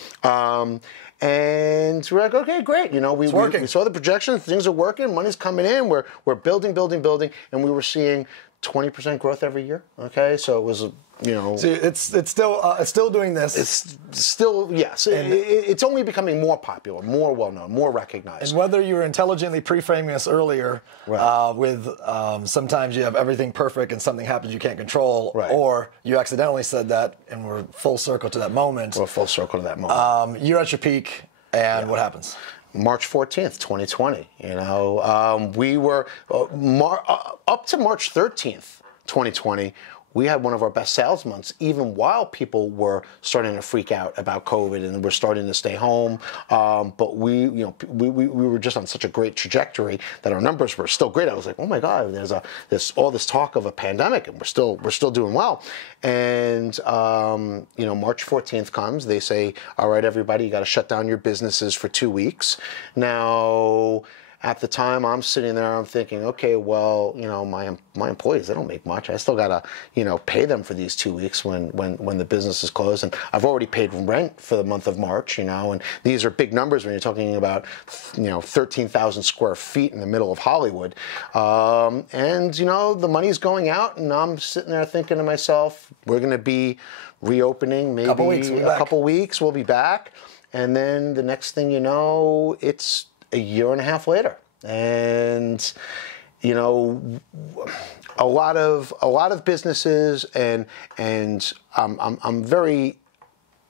And we're like, okay, great. We saw the projections, things are working, money's coming in, we're building, and we were seeing 20% growth every year. Okay, so it was, So it's still doing this. It's still, yes. It's only becoming more popular, more well-known, more recognized. And whether you were intelligently pre-framing this earlier, right. With sometimes you have everything perfect and something happens you can't control, right. Or you accidentally said that and we're full circle to that moment. We're full circle to that moment. You're at your peak, and what happens? March 14th, 2020. We were up to March 13th, 2020. We had one of our best sales months, even while people were starting to freak out about COVID and we're starting to stay home. But we were just on such a great trajectory that our numbers were still great. I was like, oh my God, there's all this talk of a pandemic, and we're still doing well. And March 14th comes. They say, all right, everybody, you got to shut down your businesses for 2 weeks. Now, at the time, I'm sitting there, I'm thinking, okay, well, my employees, they don't make much. I still gotta, pay them for these 2 weeks when the business is closed. And I've already paid rent for the month of March, and these are big numbers when you're talking about, 13,000 square feet in the middle of Hollywood. And the money's going out, and I'm sitting there thinking to myself, we're gonna be reopening maybe a couple weeks, we'll be back. And then the next thing you know, it's a year and a half later, and a lot of businesses, and I'm very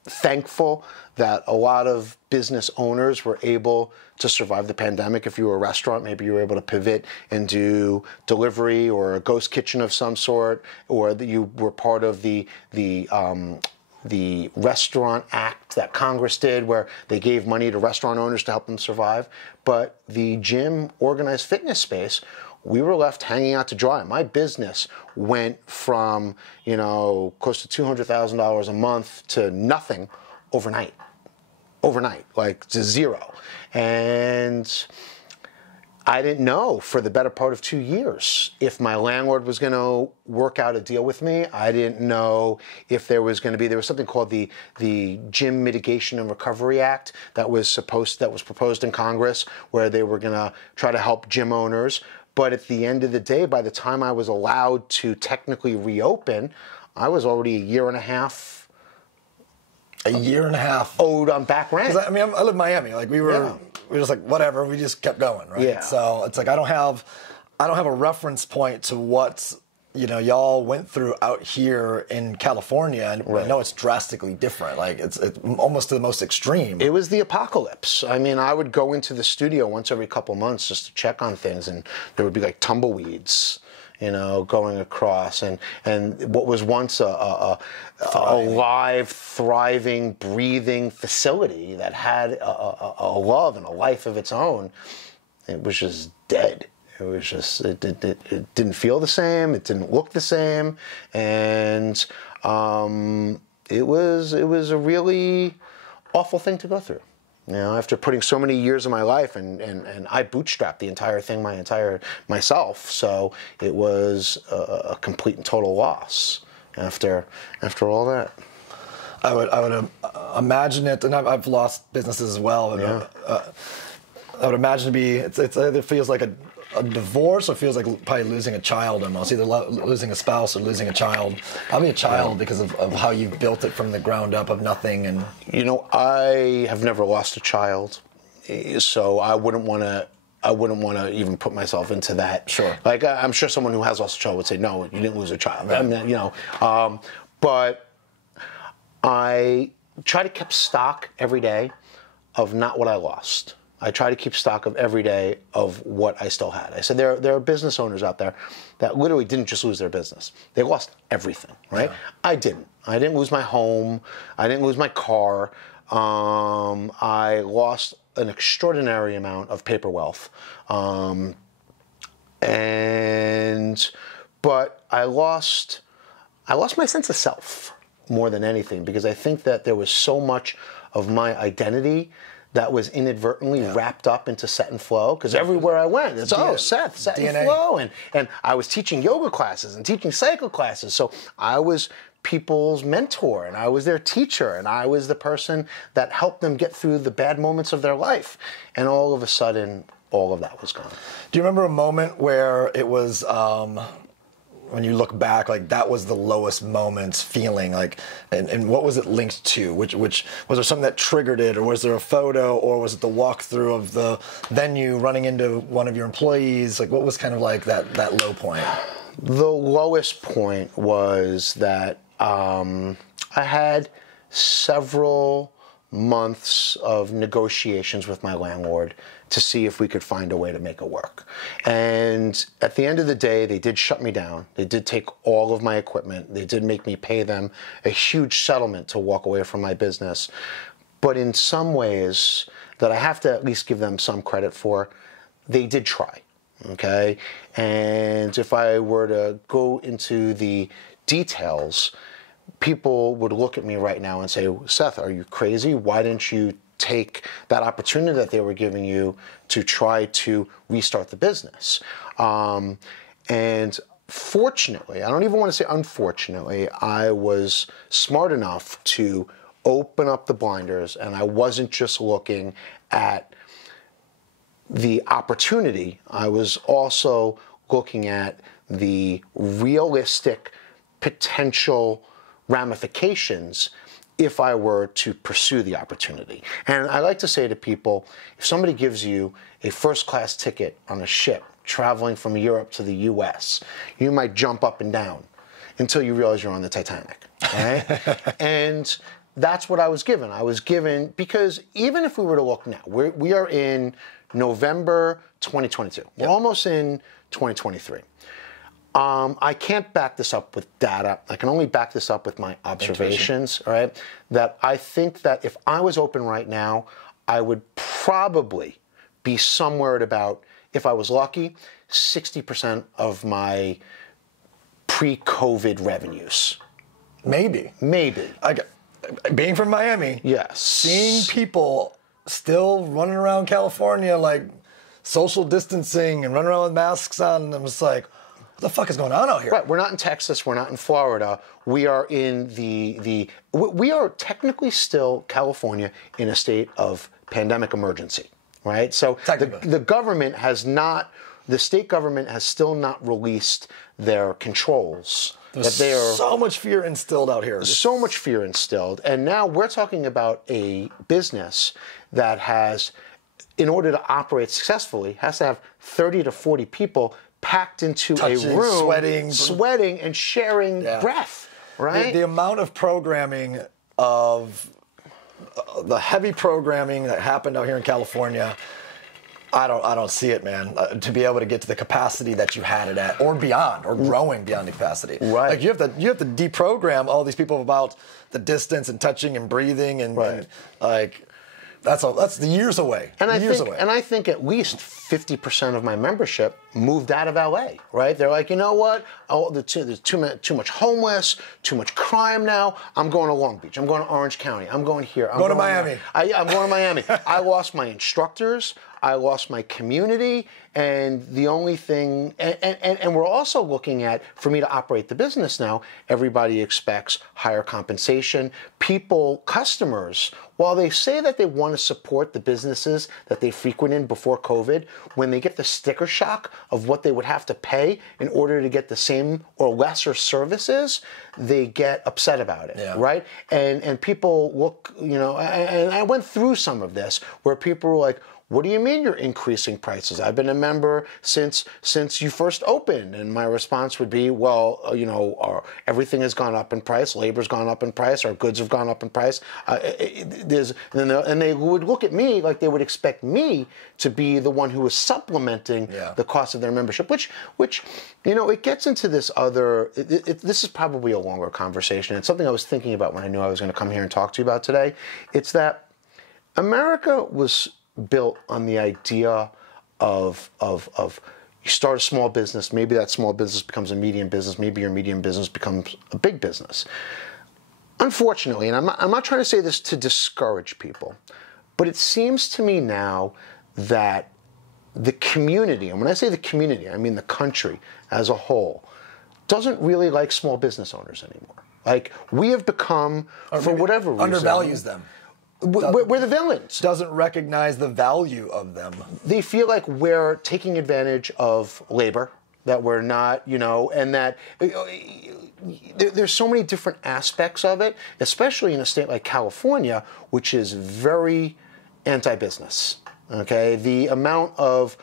thankful that a lot of business owners were able to survive the pandemic. If you were a restaurant, maybe you were able to pivot and do delivery or a ghost kitchen of some sort, or that you were part of the Restaurant Act that Congress did, where they gave money to restaurant owners to help them survive. But the gym, organized fitness space, we were left hanging out to dry. My business went from, close to $200,000 a month to nothing overnight, like to zero. And I didn't know for the better part of 2 years if my landlord was going to work out a deal with me. I didn't know if there was something called the Gym Mitigation and Recovery Act that was proposed in Congress, where they were going to try to help gym owners. But at the end of the day, by the time I was allowed to technically reopen, I was already a year and a half owed on back rent. I live in Miami. Like we were just like, whatever. We just kept going, right? Yeah. So it's like I don't have I don't have a reference point to what, you know, y'all went through out here in California, and I know it's drastically different. Like it's almost to the most extreme. It was the apocalypse. I mean, I would go into the studio once every couple months just to check on things, and there would be like tumbleweeds, you know, going across, and what was once a live, thriving, breathing facility that had a love and a life of its own, it was just dead. It was just, it didn't feel the same, it didn't look the same, and it was a really awful thing to go through. You know, after putting so many years of my life, and I bootstrapped the entire thing myself, so it was a complete and total loss after all that. I would imagine it, and I've lost businesses as well. And, I would imagine it either feels like a divorce, or feels like probably losing a child almost, either losing a spouse or losing a child. Probably a child because of how you built it from the ground up of nothing. And you know, I have never lost a child, so I wouldn't want to even put myself into that. Sure. Like I'm sure someone who has lost a child would say, no, you didn't lose a child. Right. I mean, you know, but I try to keep stock every day of not what I lost. I try to keep stock of every day of what I still had. I said there are business owners out there that literally didn't just lose their business. They lost everything, right? Yeah. I didn't. I didn't lose my home. I didn't lose my car. I lost an extraordinary amount of paper wealth. But I lost my sense of self more than anything, because I think that there was so much of my identity that was inadvertently wrapped up into Set and Flow, because everywhere I went, it's Seth DNA. And Flow, and I was teaching yoga classes and teaching cycle classes, so I was people's mentor, and I was their teacher, and I was the person that helped them get through the bad moments of their life, and all of a sudden, all of that was gone. Do you remember a moment where it was, when you look back, like that was the lowest moments feeling, like, and what was it linked to? Which was there something that triggered it, or was there a photo, or was it the walkthrough of the venue running into one of your employees? Like, what was kind of like that low point? The lowest point was that I had several months of negotiations with my landlord to see if we could find a way to make it work. And at the end of the day, they did shut me down. They did take all of my equipment. They did make me pay them a huge settlement to walk away from my business. But in some ways that I have to at least give them some credit for, they did try, okay? And if I were to go into the details, people would look at me right now and say, Seth, are you crazy? Why didn't you take that opportunity that they were giving you to try to restart the business? And fortunately, I don't even want to say unfortunately, I was smart enough to open up the blinders, and I wasn't just looking at the opportunity. I was also looking at the realistic potential ramifications if I were to pursue the opportunity. And I like to say to people, if somebody gives you a first-class ticket on a ship traveling from Europe to the US, you might jump up and down until you realize you're on the Titanic, right? And that's what I was given. I was given, because even if we were to look now, we are in November 2022. We're almost in 2023. I can't back this up with data. I can only back this up with my observations, all right? That I think that if I was open right now, I would probably be somewhere at about, if I was lucky, 60% of my pre-COVID revenues. Maybe. Being from Miami, yes, seeing people still running around California like social distancing and running around with masks on, and I'm just like, what the fuck is going on out here? Right, we're not in Texas, we're not in Florida. We are in we are technically still, California, in a state of pandemic emergency, right? So the government has not, the state government has still not released their controls. There's so much fear instilled out here. So much fear instilled. And now we're talking about a business that has, in order to operate successfully, has to have 30 to 40 people packed into Touching, a room, sweating and sharing breath, right? The amount of programming of the heavy programming that happened out here in California, I don't see it, man. To be able to get to the capacity that you had it at, or beyond, or growing beyond the capacity. Right. Like you have to deprogram all these people about the distance and touching and breathing and like that's the years away. And I think at least 50% of my membership moved out of LA. Right? They're like, you know what? Oh, there's too much homeless, too much crime now. I'm going to Long Beach. I'm going to Orange County. I'm going here. I'm going to Miami. I'm going to Miami. I lost my instructors. I lost my community, and the only thing, and we're also looking at, for me to operate the business now, everybody expects higher compensation. Customers, while they say that they want to support the businesses that they frequented before COVID, when they get the sticker shock of what they would have to pay in order to get the same or lesser services, they get upset about it, right? And people look, and I went through some of this where people were like, what do you mean you're increasing prices? I've been a member since you first opened. And my response would be, well, everything has gone up in price. Labor's gone up in price. Our goods have gone up in price. And they would look at me like they would expect me to be the one who was supplementing the cost of their membership, which it gets into this other, this is probably a longer conversation. It's something I was thinking about when I knew I was going to come here and talk to you about today. It's that America was built on the idea of you start a small business, maybe that small business becomes a medium business, maybe your medium business becomes a big business. Unfortunately, and I'm not trying to say this to discourage people, but it seems to me now that the community, and when I say the community, I mean the country as a whole, doesn't really like small business owners anymore. Like, we have become, for whatever reason, undervalues them. We're the villains. Doesn't recognize the value of them. They feel like we're taking advantage of labor, that we're not, and that there's so many different aspects of it, especially in a state like California, which is very anti-business. Okay, the amount of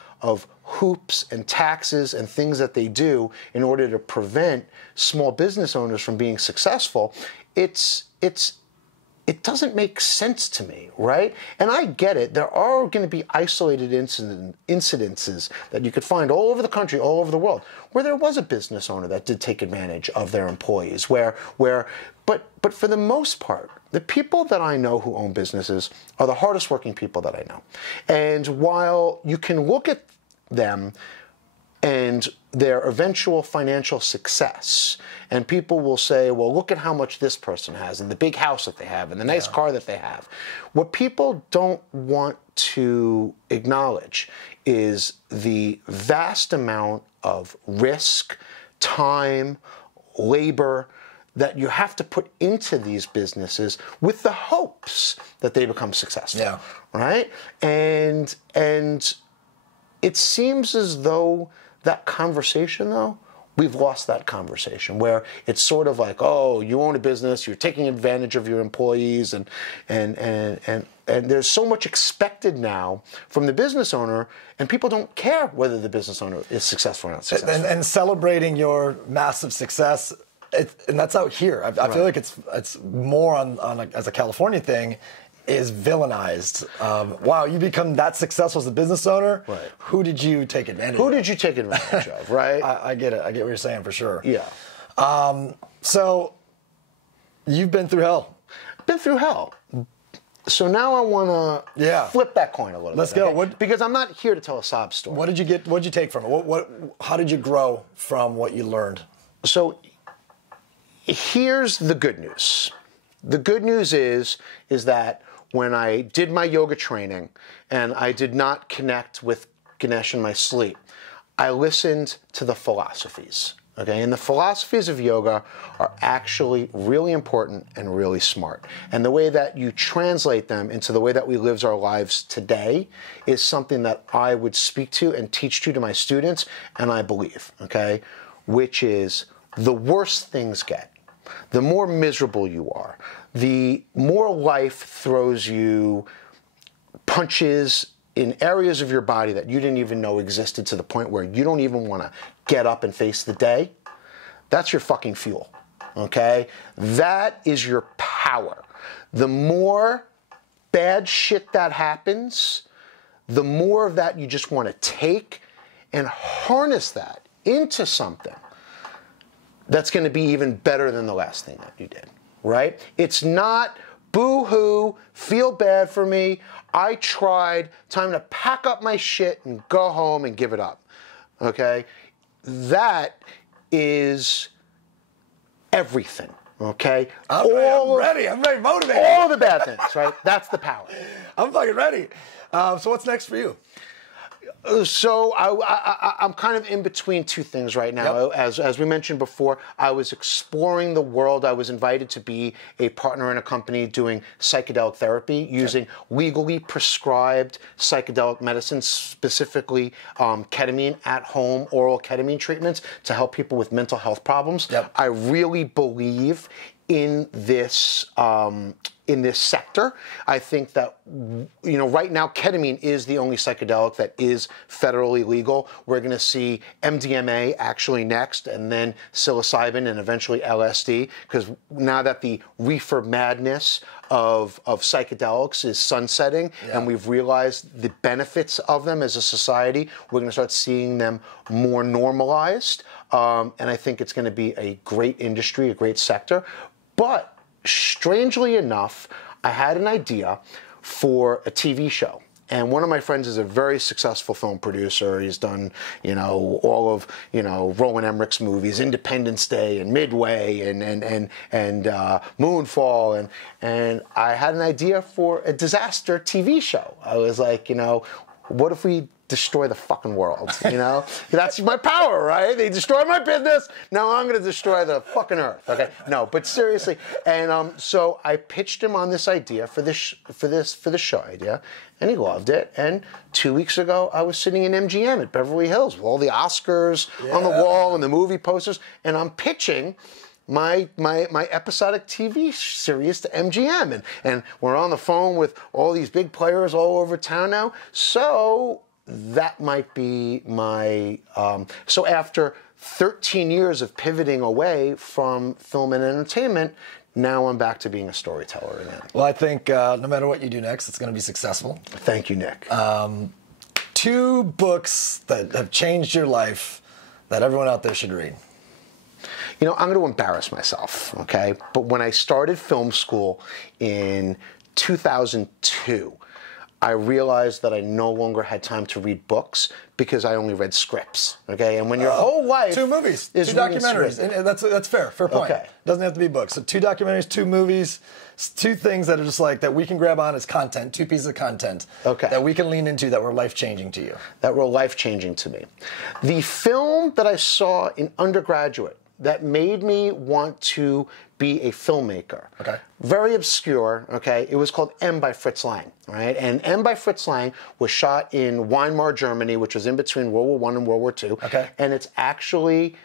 hoops and taxes and things that they do in order to prevent small business owners from being successful, it doesn't make sense to me, right? And I get it. There are going to be isolated incidences that you could find all over the country, all over the world, where there was a business owner that did take advantage of their employees, but for the most part, the people that I know who own businesses are the hardest working people that I know. And while you can look at them and their eventual financial success, and people will say, well, look at how much this person has, and the big house that they have, and the nice car that they have. What people don't want to acknowledge is the vast amount of risk, time, labor that you have to put into these businesses with the hopes that they become successful, right? And it seems as though that conversation, though, we've lost that conversation where it's sort of like, oh, you own a business, you're taking advantage of your employees, and there's so much expected now from the business owner, and people don't care whether the business owner is successful or not successful. And celebrating your massive success, and that's out here. I feel like it's more on as a California thing, is villainized. Wow, you become that successful as a business owner. Right. Who did you take advantage of? Who did you take advantage of, right? I get it. I get what you're saying for sure. Yeah. So you've been through hell. Been through hell. So now I want to flip that coin a little bit. Let's go. Okay? Because I'm not here to tell a sob story. What did you get? What did you take from it? How did you grow from what you learned? So here's the good news. The good news is that when I did my yoga training and I did not connect with Ganesh in my sleep, I listened to the philosophies. Okay, and the philosophies of yoga are actually really important and really smart. And the way that you translate them into the way that we live our lives today is something that I would speak to and teach to my students, and I believe, okay, which is the worse things get, the more miserable you are, the more life throws you punches in areas of your body that you didn't even know existed, to the point where you don't even want to get up and face the day, that's your fucking fuel, okay? That is your power. The more bad shit that happens, the more of that you just want to take and harness that into something that's going to be even better than the last thing that you did, right? It's not boo-hoo, feel bad for me, I tried, time to pack up my shit and go home and give it up, okay? That is everything, okay? I'm ready, motivated. All the bad things, right? That's the power. I'm fucking ready. So what's next for you? So I'm kind of in between two things right now. Yep. As we mentioned before, I was exploring the world. I was invited to be a partner in a company doing psychedelic therapy using legally prescribed psychedelic medicines, specifically ketamine at home, oral ketamine treatments to help people with mental health problems. Yep. I really believe in this sector. I think that, you know, right now ketamine is the only psychedelic that is federally legal. We're going to see MDMA actually next, and then psilocybin, and eventually LSD, because now that the reefer madness of psychedelics is sunsetting, and we've realized the benefits of them as a society, we're going to start seeing them more normalized. And I think it's going to be a great industry, a great sector. But strangely enough, I had an idea for a TV show. And one of my friends is a very successful film producer. He's done, you know, all of, you know, Roland Emmerich's movies, Independence Day and Midway and Moonfall. And I had an idea for a disaster TV show. I was like, you know, what if we destroy the fucking world, you know? That's my power, right? They destroy my business, now I'm gonna destroy the fucking earth, okay? No, but seriously, and so I pitched him on this idea for the show idea, and he loved it, and 2 weeks ago, I was sitting in MGM at Beverly Hills with all the Oscars on the wall and the movie posters, and I'm pitching my episodic TV series to MGM, and we're on the phone with all these big players all over town now, so that might be my, so after 13 years of pivoting away from film and entertainment, now I'm back to being a storyteller again. Well, I think no matter what you do next, it's going to be successful. Thank you, Nick. 2 books that have changed your life that everyone out there should read. You know, I'm going to embarrass myself, okay? But when I started film school in 2002, I realized that I no longer had time to read books because I only read scripts, okay? And when your whole life 2 movies, 2 documentaries, and that's fair point. Okay. Doesn't have to be books. So 2 documentaries, 2 movies, 2 things that are just like, that we can grab on as content, 2 pieces of content that we can lean into that were life-changing to you. That were life-changing to me. The film that I saw in undergraduate that made me want to be a filmmaker. Okay. Very obscure, okay? It was called M by Fritz Lang, right? And M by Fritz Lang was shot in Weimar, Germany, which was in between World War I and World War II. Okay. And it's actually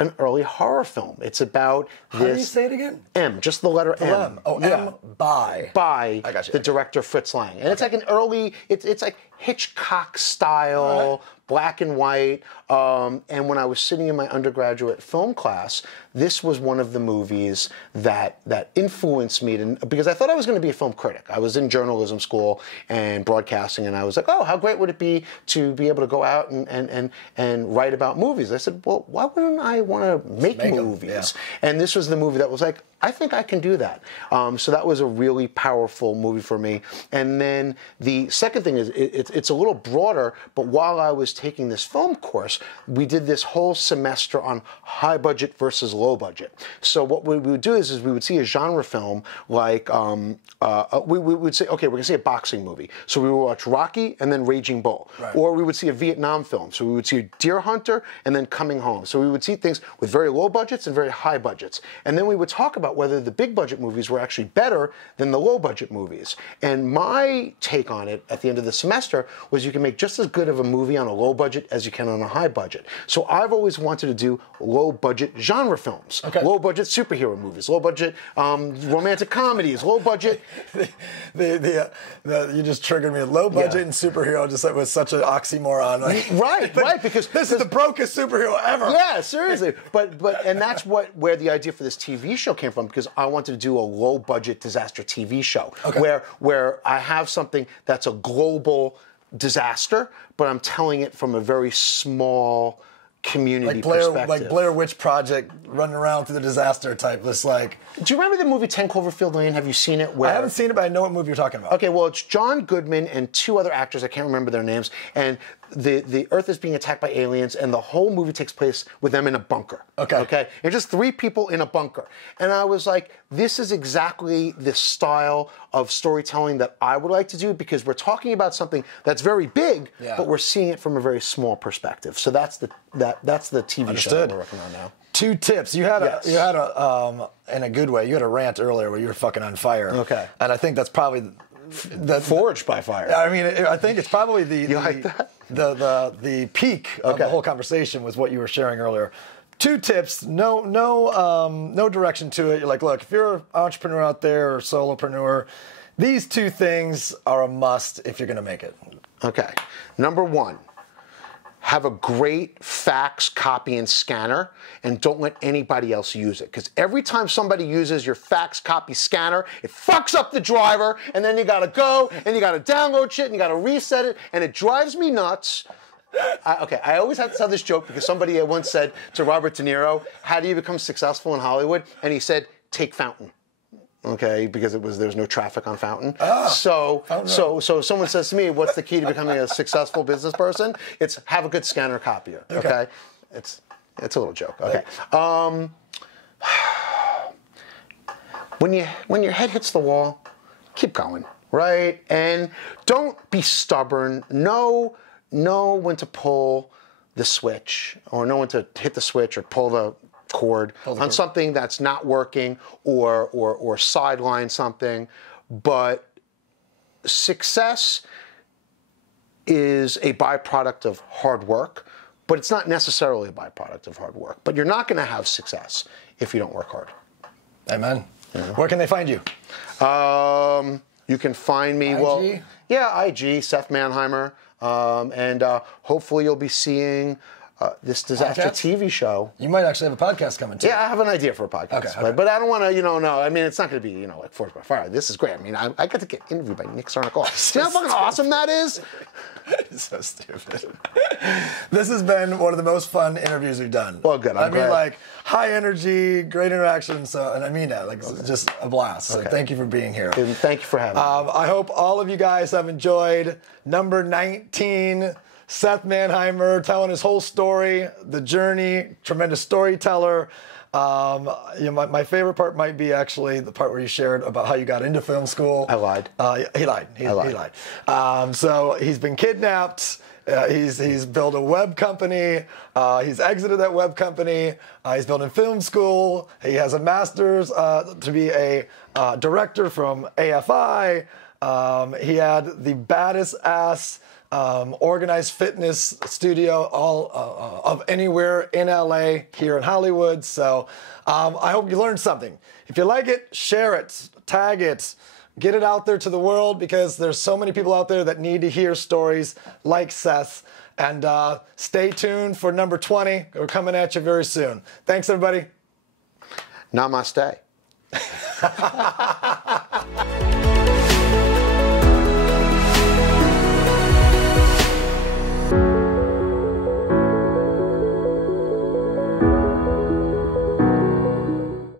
an early horror film. It's about this... How do you say it again? M, just the letter M. Oh, yeah. M by. By I got you. The director Fritz Lang. And it's like an early, it's like Hitchcock style, black and white. And when I was sitting in my undergraduate film class, this was one of the movies that influenced me because I thought I was going to be a film critic. I was in journalism school and broadcasting, and I was like, oh, how great would it be to be able to go out and write about movies? I said, well, why wouldn't I want to make movies? Yeah. And this was the movie that was like, I think I can do that. So that was a really powerful movie for me. And then the second thing is, it's a little broader, but while I was taking this film course, we did this whole semester on high budget versus low budget. So what we would do is we would see a genre film like, we would say, okay, we're gonna see a boxing movie. So we would watch Rocky and then Raging Bull. Right. Or we would see a Vietnam film. So we would see Deer Hunter and then Coming Home. So we would see things with very low budgets and very high budgets. And then we would talk about about whether the big budget movies were actually better than the low budget movies. And my take on it at the end of the semester was you can make just as good of a movie on a low budget as you can on a high budget. So I've always wanted to do low budget genre films, low budget superhero movies, low budget romantic comedies, low budget. You just triggered me. Low budget and superhero just was such an oxymoron. Like, right, because this is the brokest superhero ever. Yeah, seriously. And that's where the idea for this TV show came from, because I wanted to do a low budget disaster TV show where I have something that's a global disaster, but I'm telling it from a very small community perspective. Like Blair Witch Project, running around through the disaster type. It's like. Do you remember the movie 10 Cloverfield Lane? Have you seen it? I haven't seen it, but I know what movie you're talking about. Okay, well, it's John Goodman and two other actors. I can't remember their names. And the Earth is being attacked by aliens, and the whole movie takes place with them in a bunker. Okay. And just three people in a bunker. And I was like, this is exactly the style of storytelling that I would like to do, because we're talking about something that's very big, but we're seeing it from a very small perspective. So that's the TV show that we're working on now. 2 tips. You had a in a good way. You had a rant earlier where you were fucking on fire. Okay. And I think that's probably forged by fire. I mean, I think it's probably the peak of the whole conversation was what you were sharing earlier. 2 tips. No direction to it. You're like, look, if you're an entrepreneur out there or solopreneur, these 2 things are a must if you're going to make it. Okay. Number 1. Have a great fax, copy, and scanner, and don't let anybody else use it. Because every time somebody uses your fax, copy, scanner, it fucks up the driver, and then you gotta go, and you gotta download shit, and you gotta reset it, and it drives me nuts. I always have to tell this joke because somebody once said to Robert De Niro, how do you become successful in Hollywood? And he said, take Fountain. Okay, because there's no traffic on Fountain. So someone says to me, what's the key to becoming a successful business person? It's have a good scanner copier. Okay? It's a little joke. Okay. When your head hits the wall, keep going, right? And don't be stubborn. Know when to pull the switch, or know when to hit the switch or pull the cord on something that's not working, or sideline something. But success is a byproduct of hard work, but it's not necessarily a byproduct of hard work. But you're not going to have success if you don't work hard. Amen. Where can they find you? You can find me, IG? IG, Seth Manheimer, and hopefully you'll be seeing this disaster TV show. You might actually have a podcast coming too. Yeah, I have an idea for a podcast. Okay. But I don't want to, no. I mean, it's not going to be, like Forged by Fire. This is great. I mean, I got to get interviewed by Nick Sarnicola. See how fucking awesome that is? It's so stupid. This has been one of the most fun interviews we've done. Well, good. I'm glad. Mean, like, high energy, great interaction, and I mean that. Like, it's just a blast. So thank you for being here. And thank you for having me. I hope all of you guys have enjoyed number 19. Seth Manheimer telling his whole story, the journey, tremendous storyteller. My favorite part might be actually the part where you shared about how you got into film school. I lied. He lied. He lied. So he's been kidnapped. He's built a web company. He's exited that web company. He's building film school. He has a master's to be a director from AFI. He had the baddest ass organized fitness studio of anywhere in LA, here in Hollywood. So I hope you learned something. If you like it, share it, tag it, get it out there to the world, because there's so many people out there that need to hear stories like Seth. And stay tuned for number 20. We're coming at you very soon. Thanks, everybody. Namaste.